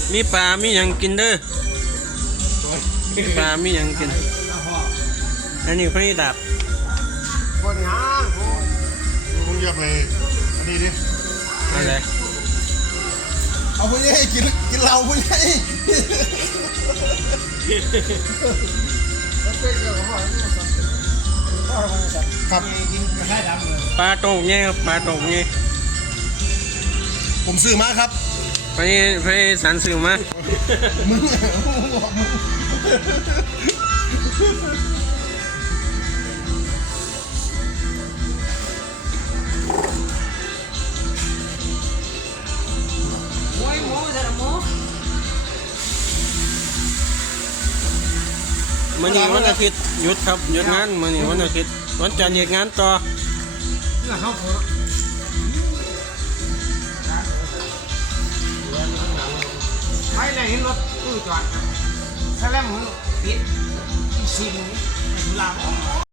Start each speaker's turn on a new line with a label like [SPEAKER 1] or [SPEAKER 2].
[SPEAKER 1] มีปลามีหยังกินเด้อมีปลามีหยังกินอันนี้พระดาบ
[SPEAKER 2] คนหางมึงอย่าไปอันนี้ดิ
[SPEAKER 1] อะไร
[SPEAKER 2] เอาพวกนี้ให้กินเหล้าพวกนี้ครับกินกระชายดำเลย
[SPEAKER 1] ปลาโตกไงครับปลาโตกไง
[SPEAKER 2] ผมซื้อมาครับ
[SPEAKER 1] พระสันสื่อมา
[SPEAKER 2] มึงบอกมึง
[SPEAKER 1] มื้อนี้วันอาทิตย์หยุดครับหยุดงานมื้อนี้วันอาทิตย์วันจันทร์หยุดงานต่อ
[SPEAKER 3] ไม่เลยเห็นรถตู้จอดแสลมปิดชิมเวลา